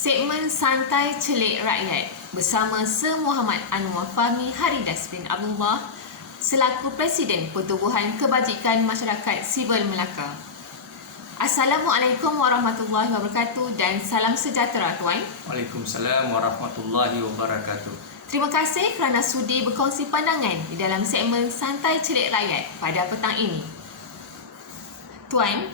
Segmen Santai Celik Rakyat bersama Sir Muhammad Anwar Fahmi Haridas bin Abdullah selaku Presiden Pertubuhan Kebajikan Masyarakat Sivil Melaka. Assalamualaikum warahmatullahi wabarakatuh dan salam sejahtera tuan. Waalaikumsalam warahmatullahi wabarakatuh. Terima kasih kerana sudi berkongsi pandangan di dalam segmen Santai Celik Rakyat pada petang ini. Tuan,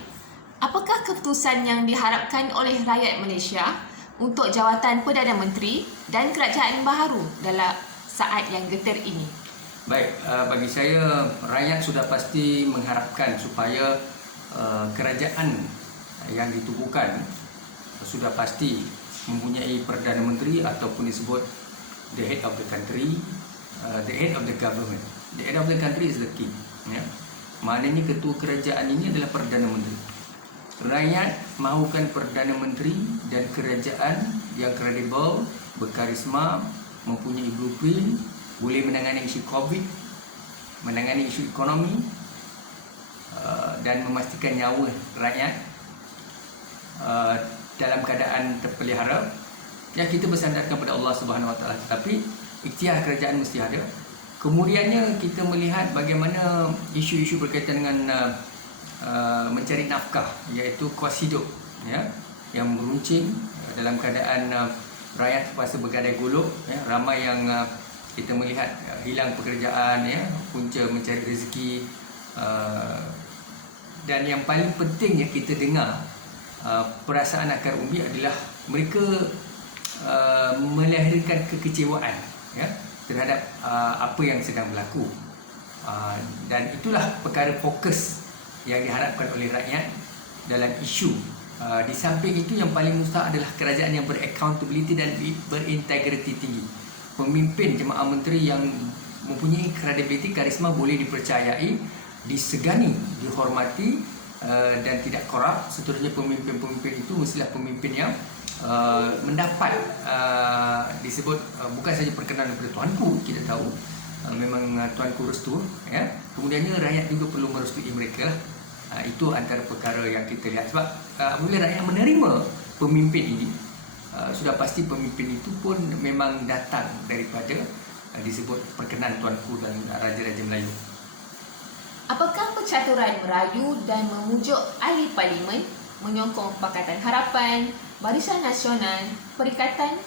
apakah keputusan yang diharapkan oleh rakyat Malaysia untuk jawatan Perdana Menteri dan kerajaan baharu dalam saat yang getir ini? Baik, bagi saya rakyat sudah pasti mengharapkan supaya kerajaan yang ditubuhkan sudah pasti mempunyai Perdana Menteri ataupun disebut the head of the country, the head of the government. The head of the country is the king. Ya. Maknanya ketua kerajaan ini adalah Perdana Menteri. Rakyat mahukan Perdana Menteri dan kerajaan yang kredibel, berkarisma, mempunyai blueprint, boleh menangani isu COVID, menangani isu ekonomi dan memastikan nyawa rakyat dalam keadaan terpelihara. Ya, kita bersandarkan pada Allah Subhanahu Wa Taala, tetapi ikhtiar kerajaan mesti ada. Kemudiannya kita melihat bagaimana isu-isu berkaitan dengan mencari nafkah, iaitu kos hidup, ya, yang meruncing dalam keadaan rakyat terpaksa bergadai golok, ya, ramai yang kita melihat hilang pekerjaan, ya, punca mencari rezeki, dan yang paling penting yang kita dengar perasaan akar umbi adalah mereka melahirkan kekecewaan, ya, terhadap apa yang sedang berlaku, dan itulah perkara fokus yang diharapkan oleh rakyat dalam isu. Di samping itu, yang paling mustahak adalah kerajaan yang beraccountability dan berintegriti tinggi. Pemimpin jemaah menteri yang mempunyai kredibiliti, karisma, boleh dipercayai, disegani, dihormati dan tidak korup. Seterusnya pemimpin-pemimpin itu mestilah pemimpin yang mendapat disebut bukan saja perkenan daripada tuanku, kita tahu memang tuanku restu, ya. Kemudiannya rakyat juga perlu merestui mereka lah. Itu antara perkara yang kita lihat. Sebab apabila rakyat menerima pemimpin ini, sudah pasti pemimpin itu pun memang datang daripada disebut perkenan tuanku dan raja-raja Melayu. Apakah percaturan merayu dan memujuk ahli parlimen menyokong Pakatan Harapan, Barisan Nasional, Perikatan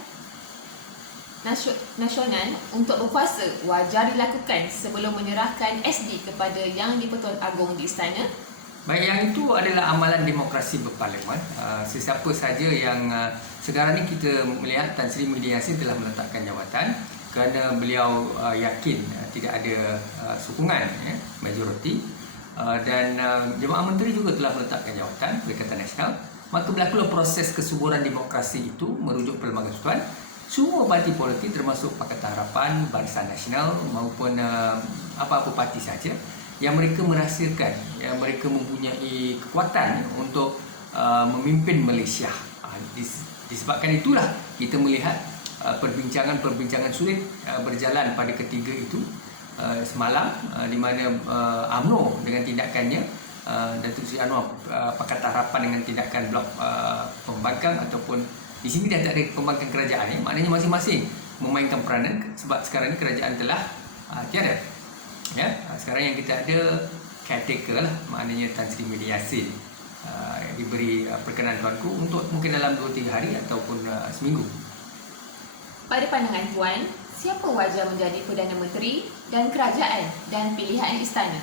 Nasional untuk berkuasa wajar dilakukan sebelum menyerahkan SD kepada Yang di-Pertuan Agong di istana? Baik, yang itu adalah amalan demokrasi berparlimen. Sesiapa saja yang sekarang ni kita melihat Tan Sri Muhyiddin Yassin telah meletakkan jawatan kerana beliau yakin tidak ada sokongan, ya, majoriti, dan jemaah menteri juga telah meletakkan jawatan Perikatan Nasional. Maka berlakulah proses kesuburan demokrasi itu merujuk Perlembagaan Persekutuan. Semua parti politik termasuk Pakatan Harapan, Barisan Nasional maupun apa-apa parti saja yang mereka merasakan, yang mereka mempunyai kekuatan untuk memimpin Malaysia. Disebabkan itulah kita melihat perbincangan sulit berjalan pada ketiga itu semalam, di mana UMNO dengan tindakannya, Datuk Seri Anwar Pakatan Harapan dengan tindakan blok pembangkang, ataupun di sini dah tak ada pembangkang kerajaan, ya. Maknanya masing-masing memainkan peranan, sebab sekarang ini kerajaan telah tiada. Ya, sekarang yang kita ada caretaker lah, maknanya Tan Sri Muhyiddin Yassin diberi perkenan tuanku untuk mungkin dalam 2-3 hari ataupun seminggu. Pada pandangan tuan, siapa wajar menjadi Perdana Menteri dan kerajaan dan pilihan istana?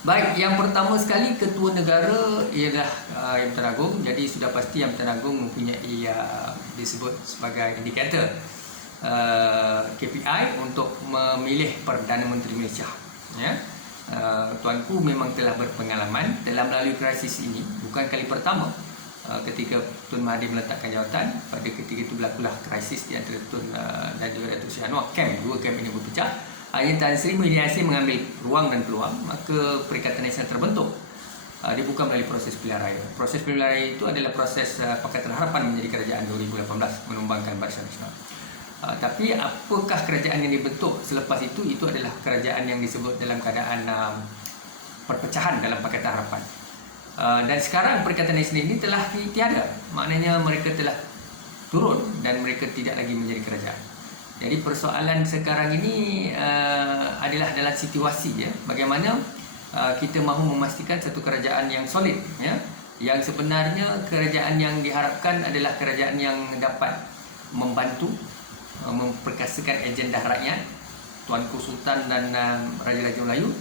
Baik, yang pertama sekali ketua negara ialah Yang Bertuan Agong. Jadi sudah pasti Yang Bertuan Agong mempunyai disebut sebagai indikator KPI untuk memilih Perdana Menteri Malaysia, ya. Tuanku memang telah berpengalaman dalam melalui krisis ini, bukan kali pertama. Ketika Tun Mahathir meletakkan jawatan, pada ketika itu berlakulah krisis di antara Tun dan juga Datuk Seri Anwar. Dua kamp ini berpecah. Hanya Tan Sri Muhyiddin Yassin mengambil ruang dan peluang, maka Perikatan Nasional terbentuk. Dia bukan melalui proses pilihan raya. Proses pilihan raya itu adalah proses Pakatan Harapan menjadi kerajaan 2018 menumbangkan Barisan Nasional. Tapi apakah kerajaan yang dibentuk selepas itu adalah kerajaan yang disebut dalam keadaan perpecahan dalam Pakatan Harapan. Dan sekarang Perikatan Nasional ini telah tiada. Maknanya mereka telah turun dan mereka tidak lagi menjadi kerajaan. Jadi persoalan sekarang ini adalah dalam situasi bagaimana kita mahu memastikan satu kerajaan yang solid yang sebenarnya kerajaan yang diharapkan adalah kerajaan yang dapat membantu memperkasakan agenda rakyat, Tuanku Sultan dan Raja-Raja Melayu,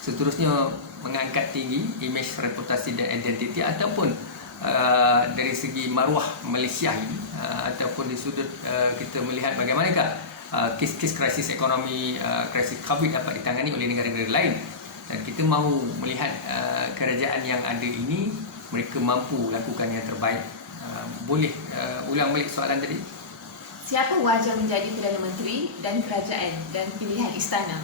seterusnya mengangkat tinggi imej, reputasi dan identiti, ataupun dari segi maruah Malaysia ini, ataupun di sudut kita melihat bagaimanakah kes-kes krisis ekonomi, krisis COVID dapat ditangani oleh negara-negara lain, dan kita mahu melihat kerajaan yang ada ini mereka mampu lakukan yang terbaik. Boleh ulang balik soalan tadi? Siapa wajar menjadi Perdana Menteri dan kerajaan dan pilihan istana?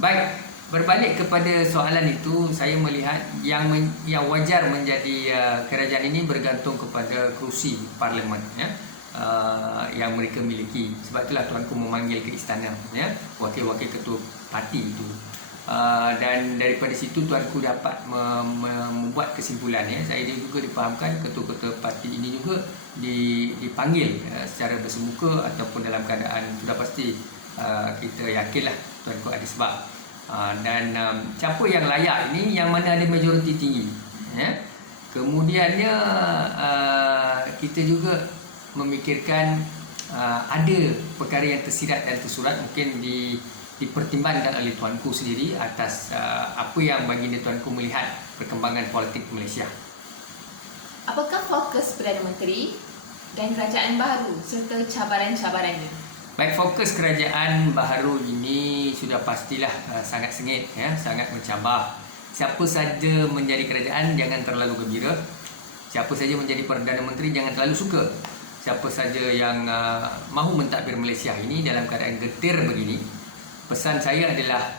Baik, berbalik kepada soalan itu, saya melihat yang wajar menjadi kerajaan ini bergantung kepada kerusi parlimen yang mereka miliki. Sebab itulah Tuanku memanggil ke istana wakil-wakil ketua parti itu. Dan daripada situ Tuanku dapat membuat kesimpulan. Saya juga dipahamkan ketua-ketua parti ini juga dipanggil secara bersemuka ataupun dalam keadaan sudah pasti kita yakinlah Tuanku ada sebab. Dan siapa yang layak ini, yang mana ada majoriti tinggi. Kemudiannya kita juga memikirkan ada perkara yang tersirat dan tersurat mungkin dipertimbangkan oleh Tuanku sendiri atas apa yang baginda Tuanku melihat perkembangan politik Malaysia. Apakah fokus Perdana Menteri dan kerajaan baru serta cabaran-cabarannya? Baik, fokus kerajaan baru ini sudah pastilah sangat sengit, sangat mencabar. Siapa saja menjadi kerajaan jangan terlalu gembira. Siapa saja menjadi Perdana Menteri jangan terlalu suka. Siapa saja yang mahu mentadbir Malaysia ini dalam keadaan getir begini, pesan saya adalah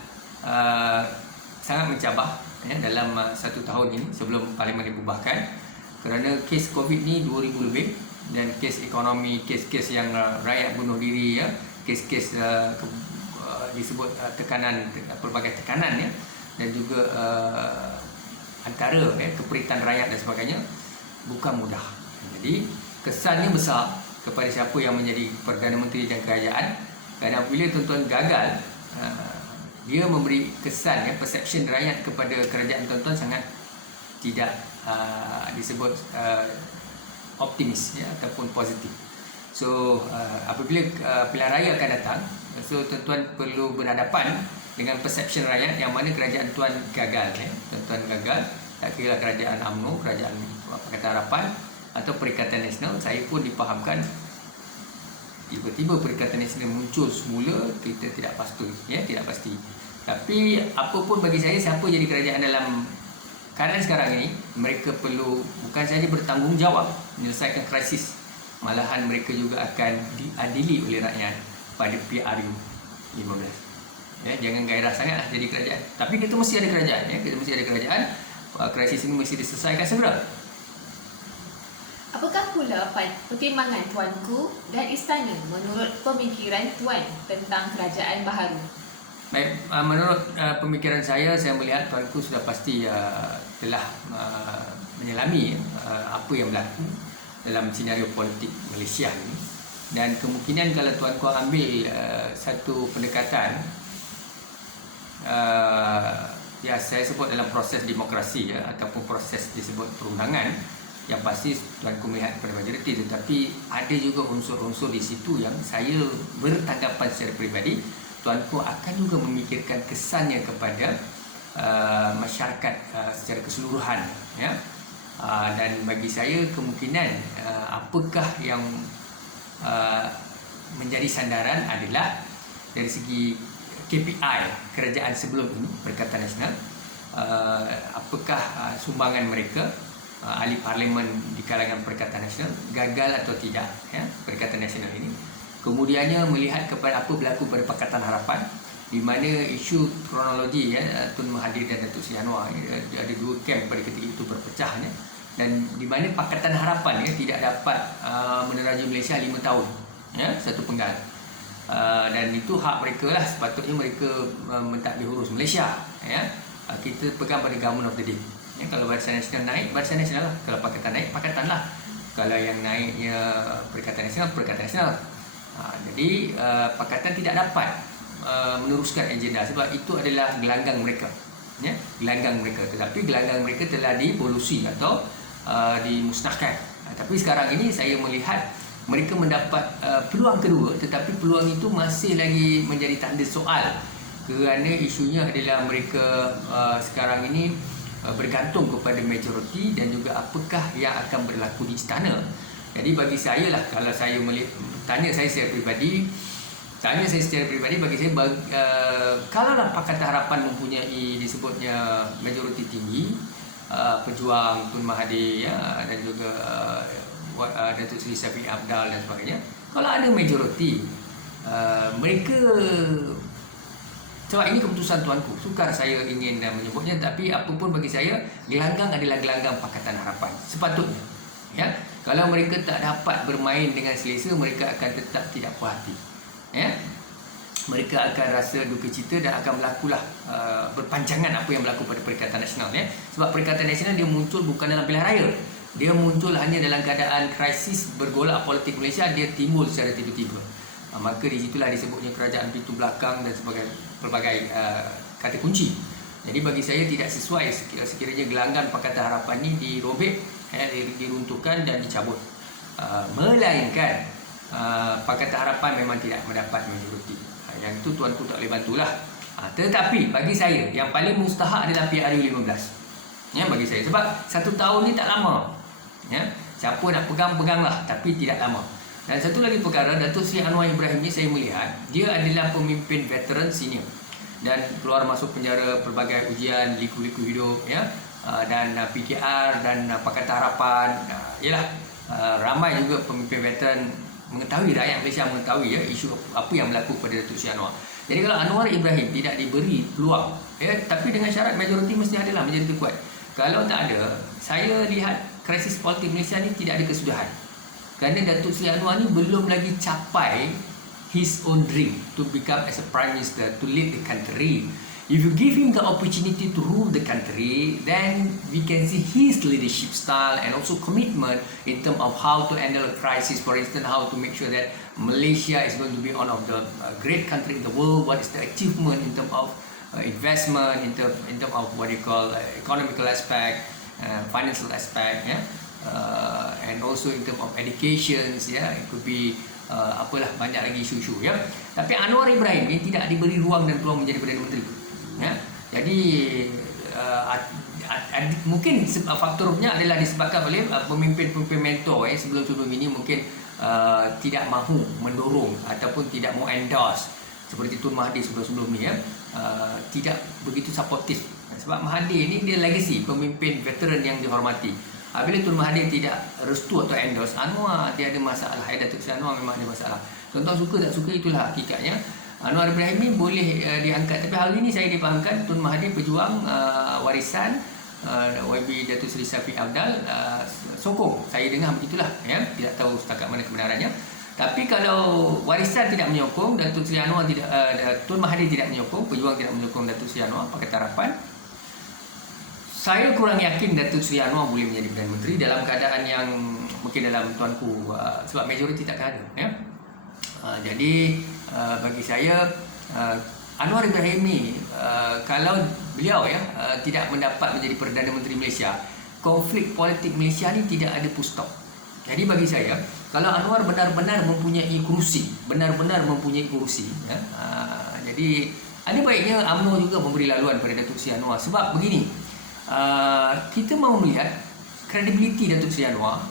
sangat mencabar dalam 1 tahun ini sebelum parlimen dibubarkan, kerana kes COVID ni 2000 lebih, dan kes ekonomi, kes-kes yang rakyat bunuh diri, kes-kes disebut tekanan, pelbagai tekanan dan juga antara keperitan rakyat dan sebagainya, bukan mudah. Jadi kesannya besar kepada siapa yang menjadi Perdana Menteri dan kerajaan, kerana apabila tuan-tuan gagal, dia memberi kesan perception rakyat kepada kerajaan tuan-tuan sangat tidak disebut optimis ataupun positif. So apabila pilihan raya akan datang, so tuan-tuan perlu berhadapan dengan perception rakyat yang mana kerajaan tuan gagal. Tuan-tuan gagal, tak kira kerajaan UMNO, kerajaan Pakatan Harapan atau Perikatan Nasional. Saya pun dipahamkan tiba-tiba Perikatan Nasional muncul semula, kita tidak pasti. Tapi apa pun bagi saya, siapa jadi kerajaan dalam keadaan sekarang ini, mereka perlu bukan saja bertanggungjawab menyelesaikan krisis, malahan mereka juga akan diadili oleh rakyat pada PRU 15. Jangan gairah sangatlah jadi kerajaan. Tapi kita mesti ada kerajaan, kita mesti ada kerajaan. Krisis ini mesti diselesaikan segera. Apakah pula pertimbangan Tuanku dan istana menurut pemikiran Tuan tentang kerajaan baharu? Baik, menurut pemikiran saya melihat Tuanku sudah pasti telah menyelami apa yang berlaku dalam senario politik Malaysia ini, dan kemungkinan kalau Tuanku ambil satu pendekatan saya sebut dalam proses demokrasi ataupun proses disebut perundangan, yang pasti Tuanku melihat pada majoriti, tetapi ada juga unsur-unsur di situ yang saya bertanggapan secara peribadi Tuanku akan juga memikirkan kesannya kepada masyarakat secara keseluruhan, dan bagi saya kemungkinan apakah yang menjadi sandaran adalah dari segi KPI kerajaan sebelum ini, Perikatan Nasional, apakah sumbangan mereka, ahli parlimen di kalangan Perikatan Nasional gagal atau tidak Perikatan Nasional ini. Kemudiannya melihat kepada apa berlaku pada Pakatan Harapan, di mana isu kronologi Tun Mahathir dan Datuk Seri Anwar ada dua kamp pada ketika itu berpecah, dan di mana Pakatan Harapan tidak dapat meneraju Malaysia 5 tahun satu penggal, dan itu hak mereka lah, sepatutnya mereka mentadbir urus Malaysia. Kita pegang pada government of the day. Kalau Barisan Nasional naik, Barisan Nasional lah. Kalau Pakatan naik, Pakatan lah. Kalau yang naiknya Perikatan Nasional. Jadi Pakatan tidak dapat meneruskan agenda sebab itu adalah gelanggang mereka. Ya, gelanggang mereka. Tetapi gelanggang mereka telah dipolusi atau dimusnahkan. Tapi sekarang ini saya melihat mereka mendapat peluang kedua, tetapi peluang itu masih lagi menjadi tanda soal kerana isunya adalah mereka sekarang ini bergantung kepada majoriti dan juga apakah yang akan berlaku di istana. Jadi bagi saya lah, kalau saya tanya saya secara peribadi, bagi saya kalaulah Pakatan Harapan mempunyai disebutnya majoriti tinggi, pejuang Tun Mahathir ya, dan juga Datuk Seri Shafie Apdal dan sebagainya, kalau ada majoriti, mereka, sebab ini keputusan tuanku, sukar saya ingin menyebutnya, tapi apapun bagi saya, gelanggang adalah gelanggang Pakatan Harapan sepatutnya. Ya, kalau mereka tak dapat bermain dengan selesa, mereka akan tetap tidak puas hati. Ya, mereka akan rasa duka cita dan akan berlakulah berpanjangan apa yang berlaku pada Perikatan Nasional. Ya, sebab Perikatan Nasional dia muncul bukan dalam pilihan raya, dia muncul hanya dalam keadaan krisis bergolak politik Malaysia, dia timbul secara tiba-tiba. Maka di situlah disebutnya kerajaan pintu belakang dan pelbagai kata kunci. Jadi bagi saya tidak sesuai sekiranya gelanggang Pakatan Harapan ini dirobek, diruntuhkan dan dicabut. Melainkan Pakatan Harapan memang tidak mendapat majoriti. Yang itu tuanku tak boleh bantulah. Tetapi bagi saya yang paling mustahak adalah PRU15. Ya, bagi saya, sebab 1 tahun ni tak lama. Ya, siapa nak pegang-peganglah, tapi tidak lama. Dan satu lagi perkara, Datuk Seri Anwar Ibrahim ni saya melihat dia adalah pemimpin veteran senior dan keluar masuk penjara pelbagai ujian liku-liku hidup ya, dan PKR dan Pakatan Harapan. Ramai juga pemimpin veteran mengetahui, rakyat Malaysia mengetahui ya isu apa yang berlaku pada Datuk Seri Anwar. Jadi kalau Anwar Ibrahim tidak diberi peluang ya, tapi dengan syarat majoriti mesti adalah menjadi kuat. Kalau tak ada, saya lihat krisis politik Malaysia ni tidak ada kesudahan. Kerana Datuk Seri Anwar ni belum lagi capai his own dream to become as a Prime Minister, to lead the country. If you give him the opportunity to rule the country, then we can see his leadership style and also commitment in terms of how to handle a crisis. For instance, how to make sure that Malaysia is going to be one of the great country in the world. What is the achievement in terms of investment, in terms of what you call economical aspect, financial aspect, yeah, and also in terms of education, yeah, it could be apalah banyak lagi isu-isu, ya. Tapi Anwar Ibrahim ni tidak diberi ruang dan peluang menjadi Perdana Menteri, ya. Jadi mungkin faktornya adalah disebabkan oleh pemimpin-pemimpin mentor sebelum-sebelum ini mungkin tidak mahu mendorong ataupun tidak mau endorse seperti Tun Mahathir sebelum-sebelum ni, ya. Tidak begitu supportive sebab Mahathir ni dia legacy pemimpin veteran yang dihormati. Bila Tun Mahathir tidak restu atau endorse, Anwar dia ada masalah. Datuk Seri Anwar memang ada masalah. Tuan-tuan suka tak suka, itulah hakikatnya. Anwar Ibrahim ni boleh diangkat, tapi hari ini saya difahamkan Tun Mahathir pejuang warisan YB Datuk Seri Shafie Apdal sokong. Saya dengar begitulah, ya. Tidak tahu setakat mana kebenarannya. Tapi kalau warisan tidak menyokong, Datuk Seri Anwar tidak, Tun Mahathir tidak menyokong, pejuang tidak menyokong Datuk Seri Anwar, Pakatan Harapan, saya kurang yakin Datuk Seri Anwar boleh menjadi Perdana Menteri dalam keadaan yang mungkin dalam tuanku, sebab majoriti takkan ada, ya. Jadi bagi saya Anwar Ibrahim ni kalau beliau tidak mendapat menjadi Perdana Menteri Malaysia, konflik politik Malaysia ni tidak ada full stop. Jadi bagi saya, kalau Anwar benar-benar mempunyai kursi, ya, jadi ada baiknya UMNO juga memberi laluan pada Datuk Seri Anwar. Sebab begini, kita mahu melihat kredibiliti Datuk Seri Anwar,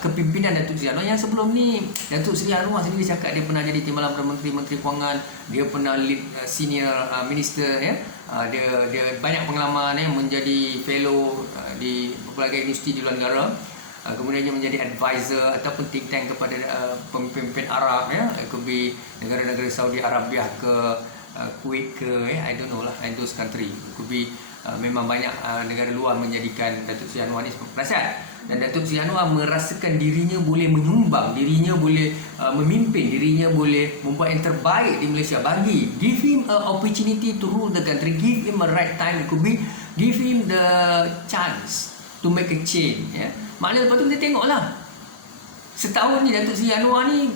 kepimpinan Datuk Seri Anwar yang sebelum ni. Datuk Seri Anwar sendiri cakap dia pernah jadi Timbalan Perdana Menteri Kewangan, dia pernah lead senior minister, ya. Dia banyak pengalaman, menjadi fellow di berbagai universiti di luar negara. Kemudiannya menjadi advisor ataupun think tank kepada pemimpin Arab, ya. It could be negara-negara Saudi Arabia ke Kuwait ke, I don't know lah, and those country. It could be memang banyak negara luar menjadikan Datuk Seri Anwar ni sebagai penasihat. Dan Datuk Seri Anwar merasakan dirinya boleh menyumbang, dirinya boleh memimpin, dirinya boleh membuat yang terbaik di Malaysia. Give him a opportunity to rule the country, give him a right time, it could be, give him the chance to make a change, ya. Maknanya lepas tu kita tengoklah, setahun ni Datuk Seri Anwar ni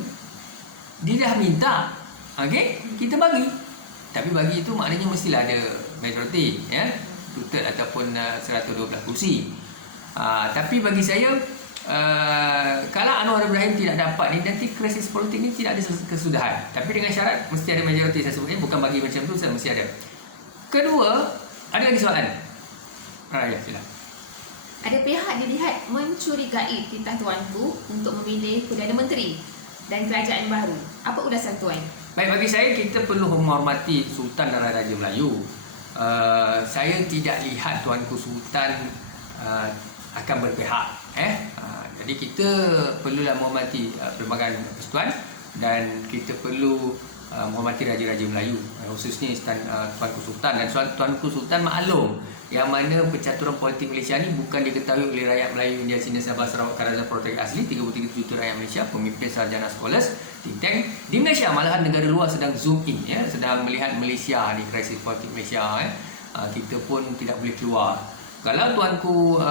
dia dah minta, okey, kita bagi. Tapi bagi itu maknanya mestilah ada majoriti, ya, 2/3 ataupun 112 kursi. Tapi bagi saya, kalau Anwar Ibrahim tidak dapat ni, nanti krisis politik ni tidak ada kesudahan. Tapi dengan syarat mesti ada majoriti, saya sebutnya bukan bagi macam tu, mesti ada. Kedua, ada lagi soalan. Ya, silakan. Ada pihak dilihat mencurigai titah tuanku untuk memilih Perdana Menteri dan kerajaan baru. Apa ulasan tuan? Baik, bagi saya kita perlu menghormati Sultan dan Raja Melayu. Saya tidak lihat Tuanku Sultan akan berpihak. Jadi kita perlulah menghormati Perlembagaan Persekutuan dan kita perlu menghormati Raja-Raja Melayu, khususnya Tuanku Sultan. Dan Tuanku Sultan maklum yang mana percaturan politik Malaysia ni bukan diketahui oleh rakyat Melayu, India, Cina, Sabah, Sarawak, Karazan, Protek asli, 33 juta rakyat Malaysia, pemimpin sarjana scholars, think tank. Di Malaysia malahan negara luar sedang zoom in, ya, sedang melihat Malaysia ni, krisis politik Malaysia. Kita pun tidak boleh keluar. Kalau tuanku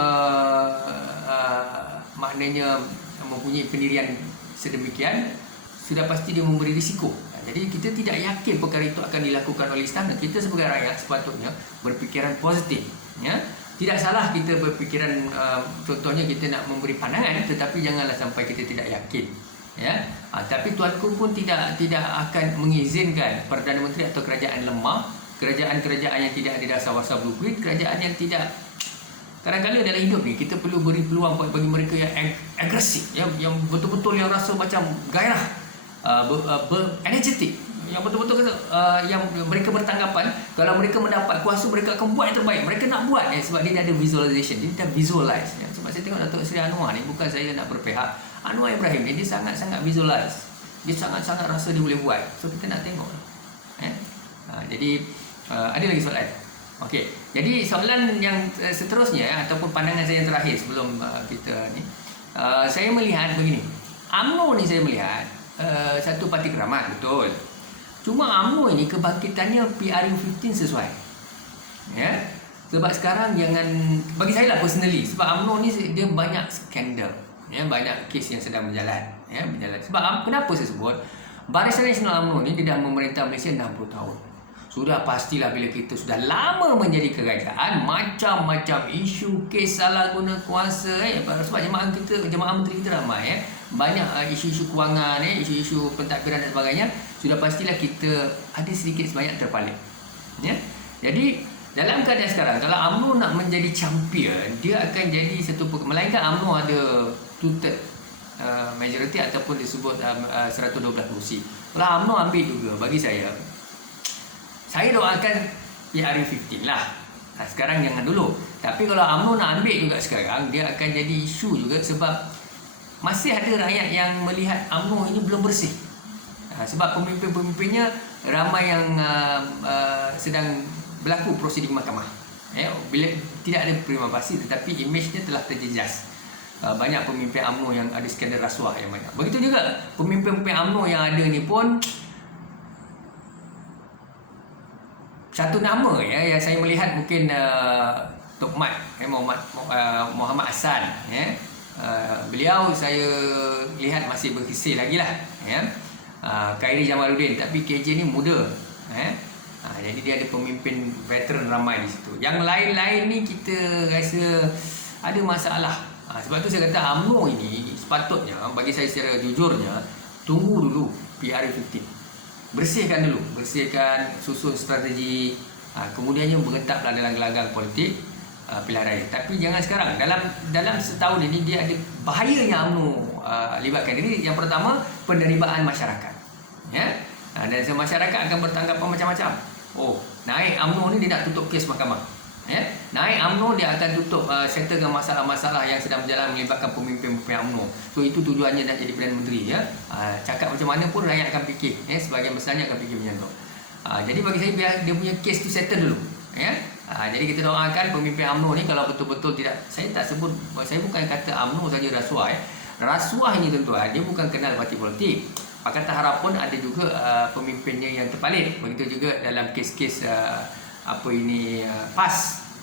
maknanya mempunyai pendirian sedemikian, sudah pasti dia memberi risiko. Jadi kita tidak yakin perkara itu akan dilakukan oleh istana. Kita sebagai rakyat sepatutnya berfikiran positif, ya. Tidak salah kita berfikiran, contohnya kita nak memberi pandangan, tetapi janganlah sampai kita tidak yakin, ya. Tapi tuanku pun tidak akan mengizinkan Perdana Menteri atau kerajaan lemah, kerajaan-kerajaan yang tidak ada dasar-dasar blueprint, kerajaan yang tidak. Kadang-kadang dalam hidup ni kita perlu beri peluang bagi mereka yang agresif, yang betul-betul yang rasa macam gairah, energetik, yang betul-betul yang mereka bertanggapan kalau mereka mendapat kuasa mereka akan buat yang terbaik. Mereka nak buat, sebab dia ada visualization, dia dah visualize, ya. Sebab saya tengok Datuk Seri Anwar ni, bukan saya nak berpihak, Anwar Ibrahim ni dia sangat-sangat visualize, dia sangat-sangat rasa dia boleh buat. So kita nak tengok, jadi ada lagi soalan. Okey, jadi soalan yang seterusnya, ataupun pandangan saya yang terakhir sebelum kita ni, saya melihat begini. UMNO ni saya melihat satu parti keramat, betul. Cuma UMNO ini kebangkitannya PRU15 sesuai, ya. Sebab sekarang jangan, bagi saya lah personally, sebab UMNO ni dia banyak skandal, ya, banyak kes yang sedang berjalan, ya, Sebab kenapa saya sebut Barisan Nasional UMNO ni dia dah memerintah Malaysia 60 tahun. Sudah pastilah bila kita sudah lama menjadi kerajaan, macam-macam isu, kes salah guna kuasa, sebab jemaah menteri kita ramai, banyak isu-isu kewangan, isu-isu pentadbiran dan sebagainya. Sudah pastilah kita ada sedikit sebanyak terpalit, ya. Jadi dalam keadaan sekarang, kalau UMNO nak menjadi champion, dia akan jadi satu, melainkan UMNO ada 2/3 majoriti ataupun disebut 112 kursi. Kalau UMNO ambil juga, bagi saya doakan PRU15 lah. Sekarang jangan dulu. Tapi kalau UMNO nak ambil juga sekarang, dia akan jadi isu juga, sebab masih ada rakyat yang melihat UMNO ini belum bersih. Sebab pemimpin-pemimpinnya ramai yang sedang berlaku prosedur mahkamah. Bila tidak ada prima facie, tetapi imejnya telah terjejas. Banyak pemimpin UMNO yang ada skandal rasuah yang banyak. Begitu juga pemimpin-pemimpin UMNO yang ada ni pun, satu nama, ya, yang saya melihat mungkin Tok Mat, Muhammad Hassan, ya. Beliau saya lihat masih berkisih lagi lah, ya. Khairi Jamaluddin, tapi KJ ni muda, jadi dia ada pemimpin veteran ramai di situ. Yang lain-lain ni kita rasa ada masalah. Sebab tu saya kata UMNO ini sepatutnya, bagi saya secara jujurnya, tunggu dulu PRU15. Bersihkan dulu, susun strategi, kemudiannya bergetaplah dalam gelanggang politik pilihan raya. Tapi jangan sekarang. Dalam setahun ini dia ada bahayanya UMNO libatkan diri. Yang pertama, penerimaan masyarakat, ya. Dan masyarakat akan bertanggapan macam-macam. Naik UMNO ni dia nak tutup kes mahkamah, ya. Naik UMNO dia akan tutup, settlekan masalah-masalah yang sedang berjalan melibatkan pemimpin-pemimpin UMNO. So itu tujuannya nak jadi Perdana Menteri, ya. Cakap macam mana pun rakyat akan fikir, sebahagian besarnya akan fikir macam tu. Jadi bagi saya biar dia punya kes tu settle dulu, ya. Jadi kita doakan pemimpin UMNO ni kalau betul-betul tidak, saya bukan kata UMNO saja rasuah, Rasuah ini tuan-tuan, dia bukan kenal parti politik. Pakatan Harapan ada juga pemimpinnya yang terpalit. Begitu juga dalam kes-kes PAS,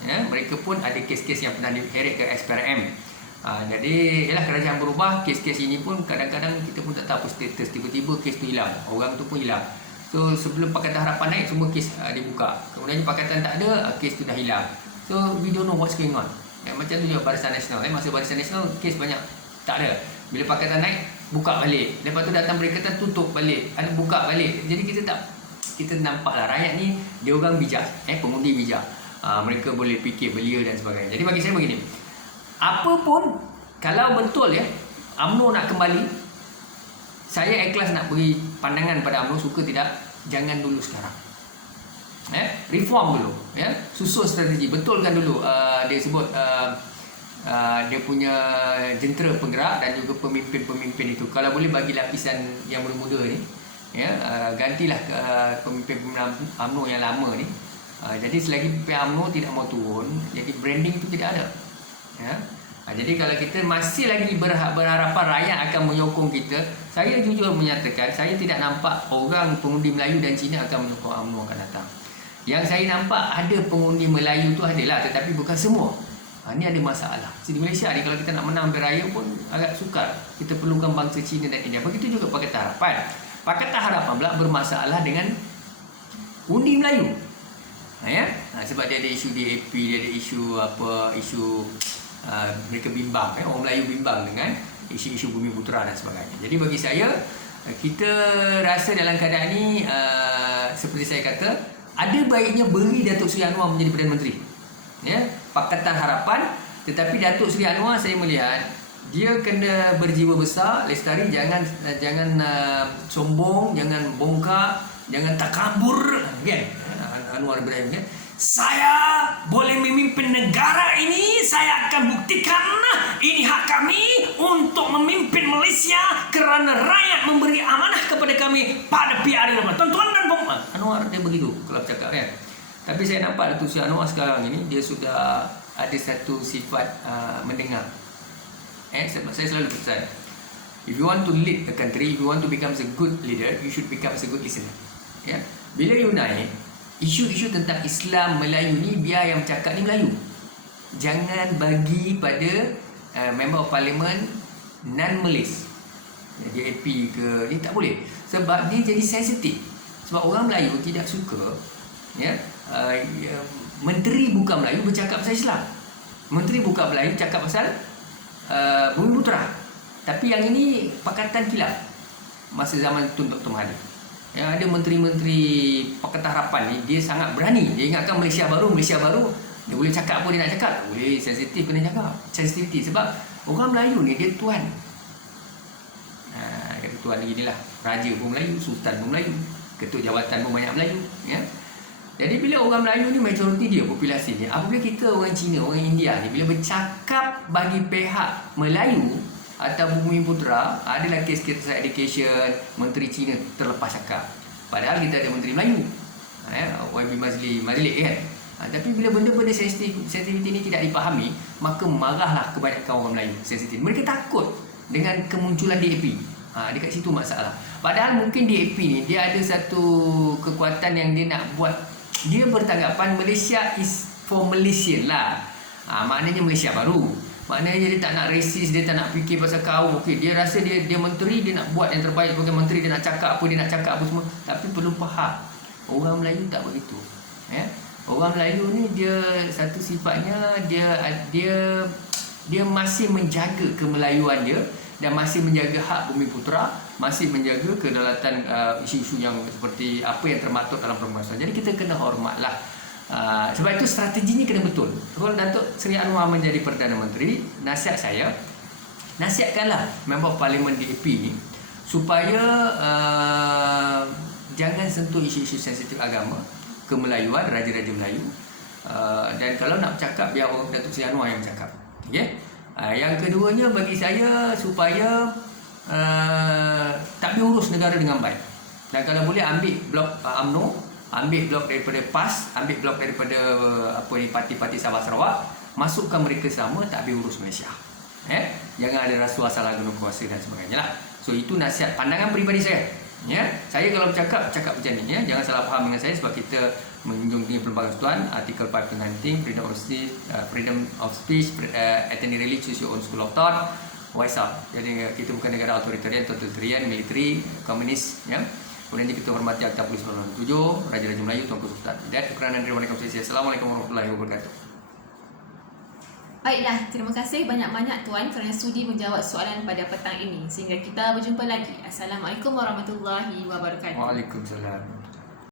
ya, mereka pun ada kes-kes yang pernah diheret ke SPRM. Jadi ialah kerajaan berubah, kes-kes ini pun kadang-kadang kita pun tak tahu status, tiba-tiba kes tu hilang, orang tu pun hilang. So sebelum Pakatan Harapan naik, semua kes dibuka. Kemudian Pakatan tak ada, kes tu dah hilang. So we don't know what's going on. Macam tu juga Barisan Nasional. Masa Barisan Nasional kes banyak tak ada. Bila Pakatan naik, buka balik. Lepas tu datang Perikatan, tutup balik. Ada buka balik. Jadi kita nampaklah rakyat ni dia orang bijak, pengundi bijak. Mereka boleh fikir belia dan sebagainya. Jadi bagi saya begini. Apa pun kalau betul UMNO nak kembali, saya ikhlas nak beri pandangan pada UMNO, suka tidak, jangan dulu sekarang. Reform dulu, susun strategi, betulkan dulu dia sebut dia punya jentera penggerak dan juga pemimpin-pemimpin itu. Kalau boleh bagi lapisan yang muda-muda ni, gantilah pemimpin UMNO yang lama ni. Jadi selagi UMNO tidak mau turun, jadi branding itu tidak ada. Jadi kalau kita masih lagi berharapan rakyat akan menyokong kita, saya jujur menyatakan saya tidak nampak orang pengundi Melayu dan Cina akan menyokong UMNO akan datang. Yang saya nampak ada pengundi Melayu tu adalah, tetapi bukan semua. Ini ada masalah. Di Malaysia ni kalau kita nak menang beraya pun agak sukar. Kita perlukan bangsa Cina dan India. Begitu juga Pakatan Harapan. Pakatan Harapan pula bermasalah dengan undi Melayu. Sebab dia ada isu DAP, dia ada isu mereka bimbang, orang Melayu bimbang dengan isu-isu Bumi Putera dan sebagainya. Jadi bagi saya, kita rasa dalam keadaan ni seperti saya kata, ada baiknya beri Datuk Seri Anwar menjadi Perdana Menteri, Pakatan Harapan. Tetapi Datuk Seri Anwar saya melihat dia kena berjiwa besar. Lestari jangan sombong, jangan bongkak, jangan takabur, kan? Anwar Ibrahim, kan? Saya boleh memimpin negara ini, saya akan buktikan ini hak kami untuk memimpin Malaysia kerana rakyat memberi amanah kepada kami pada PRU. Tuan-tuan dan puan, Anwar dia begitu kalau cakap, kan. Tapi saya nampak Datuk Seri Anwar sekarang ini dia sudah ada satu sifat mendengar. Sebab saya selalu pesan, if you want to lead a country, if you want to become a good leader, you should become a good listener. Bila you naik isu-isu tentang Islam Melayu ni, biar yang bercakap ni Melayu. Jangan bagi pada member of parliament non-Malays. Dia AP ke, ni tak boleh. Sebab dia jadi sensitif. Sebab orang Melayu tidak suka menteri bukan Melayu bercakap pasal Islam. Menteri bukan Melayu cakap pasal Bumi Putera. Tapi yang ini Pakatan Kilaf masa zaman Tun Dr. Mahathir. Yang ada menteri-menteri Pakatan Harapan ni, dia sangat berani. Dia ingatkan Malaysia baru, dia boleh cakap apa dia nak cakap. Boleh, sensitif kena cakap. Sensitivity. Sebab orang Melayu ni, dia tuan. Kata tuan ni lah. Raja pun Melayu, Sultan pun Melayu, ketua jawatan pun banyak Melayu. Jadi bila orang Melayu ni, majoriti dia, populasi dia. Apabila kita orang Cina, orang India ni, bila bercakap bagi pihak Melayu atau Bumi Putera, adalah kes-kes education, Menteri Cina terlepas cakap. Padahal kita ada Menteri Melayu, YB Mazli, kan. Tapi bila benda-benda sensitivity ni tidak dipahami, maka marahlah kebanyakan orang Melayu sensitif. Mereka takut dengan kemunculan DAP. Dekat situ masalah. Padahal mungkin DAP ni dia ada satu kekuatan yang dia nak buat. Dia bertanggapan Malaysia is for Malaysian lah. Maknanya Malaysia baru. Maknanya dia tak nak resis, dia tak nak fikir pasal kaum. Okey, dia rasa dia menteri, dia nak buat yang terbaik sebagai menteri, dia nak cakap apa, dia nak cakap apa semua. Tapi perlu faham, orang Melayu tak begitu. Orang Melayu ni dia satu sifatnya dia masih menjaga kemelayuan dia dan masih menjaga hak Bumi Putera, masih menjaga kedaulatan isu-isu yang seperti apa yang termaktub dalam permasalahan. Jadi kita kena hormatlah. Sebab itu strateginya kena betul. Kalau Datuk Seri Anwar menjadi Perdana Menteri, nasihat saya, nasihatkanlah member parlimen DAP ni supaya jangan sentuh isu-isu sensitif agama, kemelayuan, raja-raja Melayu. Dan kalau nak bercakap, biar Datuk Seri Anwar yang bercakap. Yang keduanya bagi saya, supaya tak diurus negara dengan baik. Dan kalau boleh ambil blok UMNO, ambil blok daripada PAS, ambil blok daripada parti-parti Sabah Sarawak, masukkan mereka sama, tak habis urus Malaysia. Jangan ada rasuah, salah guna kuasa dan sebagainya lah. So itu nasihat, pandangan peribadi saya. Saya kalau bercakap macam ni, jangan salah faham dengan saya, sebab kita menjunjung tinggi pelbagai persekutuan, artikel 519, freedom of speech, at any really choose your own school of thought, wise up. Jadi kita bukan negara authoritarian, totalitarian, military, komunis, ya. Kemudian kita hormati Akta Polis 1997, Raja-Raja Melayu, Tuanku Sultan. Dan kekurangan dari mereka saya. Assalamualaikum warahmatullahi wabarakatuh. Baiklah, terima kasih banyak-banyak Tuan kerana sudi menjawab soalan pada petang ini. Sehingga kita berjumpa lagi. Assalamualaikum warahmatullahi wabarakatuh. Waalaikumsalam.